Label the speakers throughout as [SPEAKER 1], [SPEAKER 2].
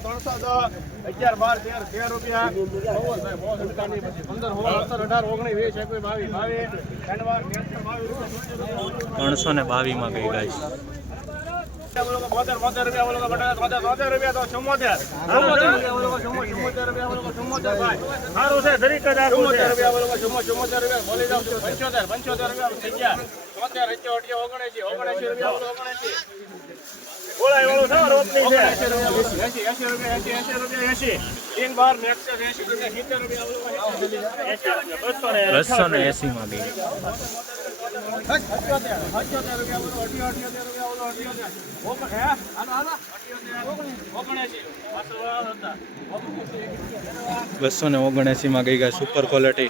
[SPEAKER 1] ત્રણસો અગિયાર બાર રૂપિયા પંદર અઢાર ઓગણીસ વીસ એકવીસ બાવીસ બાવીસ
[SPEAKER 2] ત્રણસો ને બાવીસમાં ગઈ
[SPEAKER 1] ગયા
[SPEAKER 3] બસો ને
[SPEAKER 2] એસી માં ગઈ
[SPEAKER 1] અઠ્યોતેર અઠ્યોતેર રૂપિયા બોલો અઠ્યો અઠ્યોતેર રૂપિયા બોલો અઠ્યોતેર ઓગણ હે હાલો હાલો અઠ્યોતેર ઓગણએસી પાછળ વાળા હતા
[SPEAKER 2] બસો ને ઓગણએસી માં ગઈ ગાય સુપર ક્વોલિટી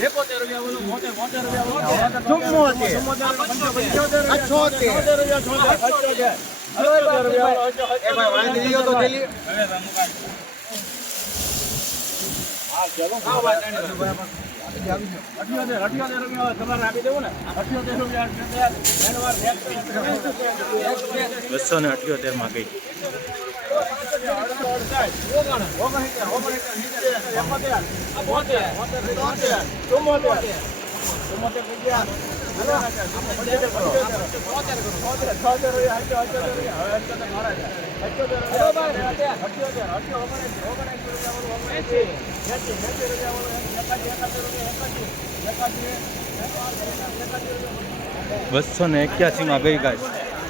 [SPEAKER 1] એકોતેર રૂપિયા ચુમ્મોતેર ચુમ્મોતેર
[SPEAKER 2] બસો ને અઠ્યોતેરમાં ગઈ. બસો ને એક્યાસી માં ગઈ ગાય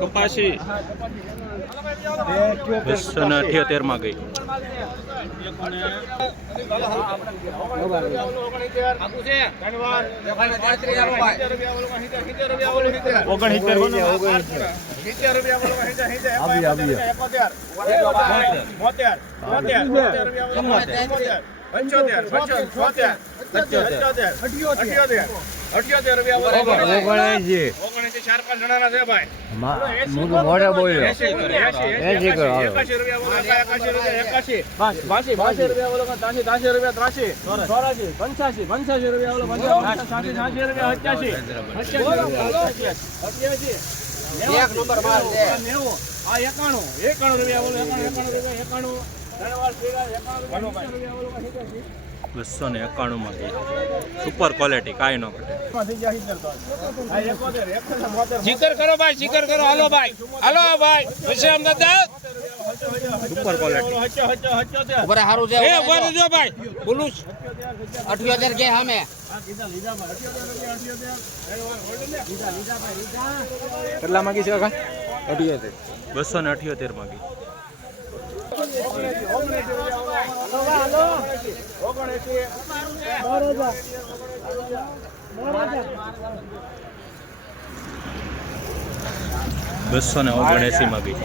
[SPEAKER 3] કપાસી
[SPEAKER 2] બસો ને અઠ્યોતેરમાં ગઈ
[SPEAKER 1] પંચોતેર પંચોતેર
[SPEAKER 4] એક નંબર માલ છે.
[SPEAKER 1] નેવું. આ એકાણું એકાણું રૂપિયા બોલો એકાણું એકાણું રૂપિયા એકાણું. ધન્યવાદ એકાણું રૂપિયા એકાણું રૂપિયા બોલો.
[SPEAKER 2] બસો ને એકાણું માં ગઈ સુપર ક્વોલિટી કાંઈ ન ઘટે.
[SPEAKER 1] ને.
[SPEAKER 5] જીકર કરો ભાઈ જીકર કરો. હાલો ભાઈ. હાલો ભાઈ. વિશ્રામ દાદા
[SPEAKER 2] સુપર ક્વોલિટી
[SPEAKER 4] ઉપર સારું છે
[SPEAKER 5] એ ઊભા રહેજો ભાઈ. બોલું
[SPEAKER 4] અઠ્યોતેર કે સામે
[SPEAKER 1] કેટલા માંગી છે ભાઈ. અઠ્યોતેર. રૂપિયા, અઠ્યોતેર. ત્રણ વાર hold ને. લીધા, લીધા ભાઈ, લીધા.
[SPEAKER 2] કેટલા માંગી છે કાકા અઠ્યોતેર બસો ને અઠ્યોતેરમાં ગઈ બસો ને ઓગણસી માં
[SPEAKER 4] બી.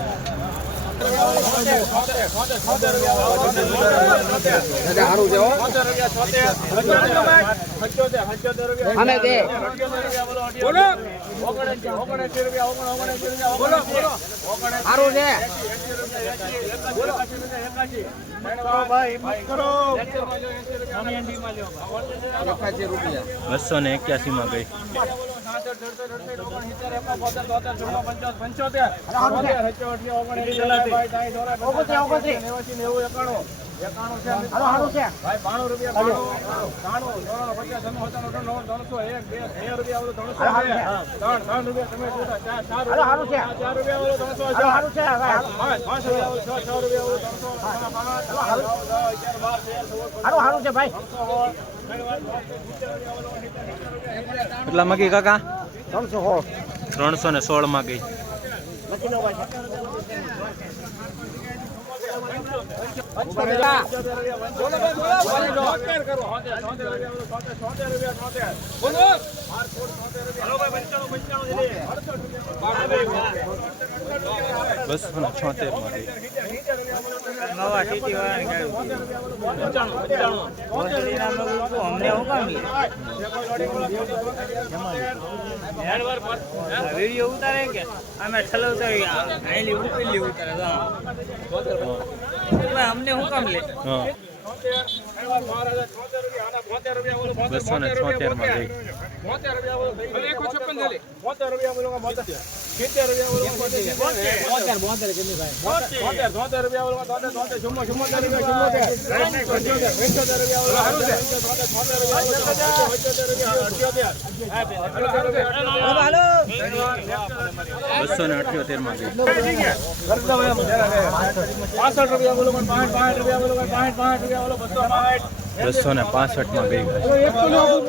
[SPEAKER 4] હો.
[SPEAKER 1] અમે. બોલો
[SPEAKER 4] સારું છે
[SPEAKER 1] એંસી રૂપિયા, એંસી, એકાશી રૂપિયા, પંચોતેર પંચોતેર ભાઈ, હિંમત કરો.
[SPEAKER 4] એકાસી રૂપિયા
[SPEAKER 2] બસો ને એક્યાસી માં ગઈ કાકા ત્રણસો સોળ કાકા? ત્રણસો ને સોળમાં ગઈ બસો છોતેર
[SPEAKER 6] નવા સિટી અમને હું કામ વીડિયો ઉતારે કે અમે ઠલવતા ઉતારી. અમને હું કામ લે
[SPEAKER 2] બસો ને છોતેરમાં બસો ને અઠ્યોતેરમાં
[SPEAKER 1] પાસઠ રૂપિયા બોલો પાંઠ રૂપિયા બોલો પાંઠ રૂપિયા બોલો બસો પાંઠ
[SPEAKER 2] બસો ને પાસઠમાં ગઈ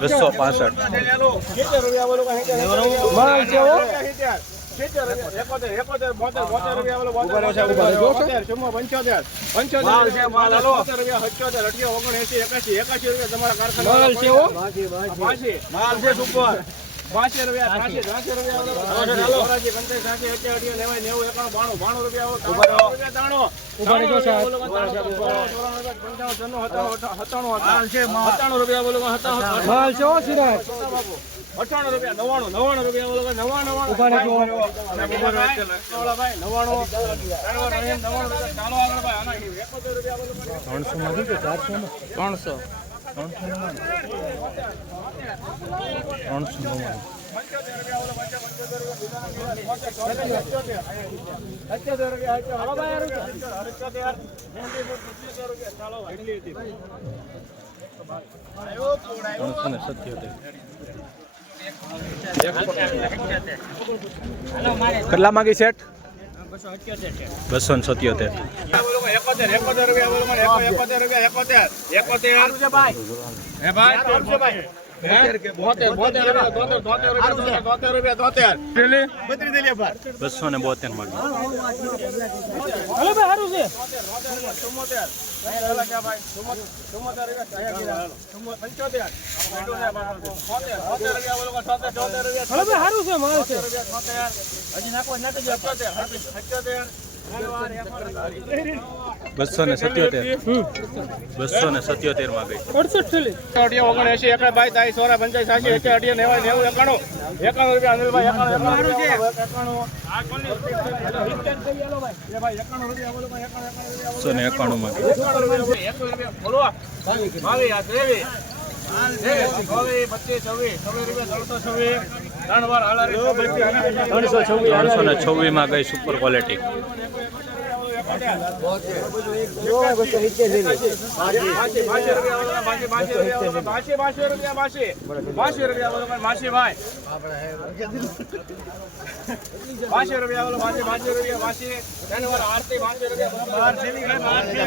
[SPEAKER 2] બસો પાસઠ.
[SPEAKER 1] સિત્તેર. રૂપિયા બોલો માલ. છે હો સિત્તેર રૂપિયા બોલો બોતેર અઠાણું રૂપિયા નવાણું નવ્વાણું રૂપિયા બોલો નવા નવ્વાણું ભાઈ નવ્વાણું નવ્વાણું. રૂપિયા ચાલો આગળ ભાઈ આના એકોતેર રૂપિયા બોલો
[SPEAKER 2] ત્રણસો.
[SPEAKER 6] ત્રણસો
[SPEAKER 2] ત્રણસો ને સત્યોતેર.
[SPEAKER 1] કેટલા માંગી સેટ
[SPEAKER 2] બસો ને સત્યોતેર.
[SPEAKER 1] એકોતેર એકોતેર રૂપિયા બોલો મને એકોતેર રૂપિયા એકોતેર એકોતેર.
[SPEAKER 2] બસો ને બોતેર
[SPEAKER 1] હજી નાખો નાખી દો સત્યોતેર. સત્યોતેર.
[SPEAKER 2] બસો ને સત્યોતેર. બસો ને સત્યોતેરમાં ગઈ.
[SPEAKER 1] અઠ્યો ઓગણએંશી એકડે બાઈ તાઈ સોરા પંચાઈ સાસી એકે નેવાય નેવું એકાણું. એકાણું રૂપિયા અનિલભાઈ એકાણું એકાણું.
[SPEAKER 2] બસો ને એકાણું માં
[SPEAKER 1] ત્રણસો
[SPEAKER 2] છવ્વીસમાં ગઈ સુપર ક્વોલિટી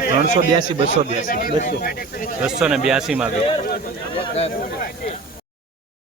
[SPEAKER 2] ત્રણસો બ્યાસી બસો બ્યાસી. બસો. ને બ્યાસી માં ગઈ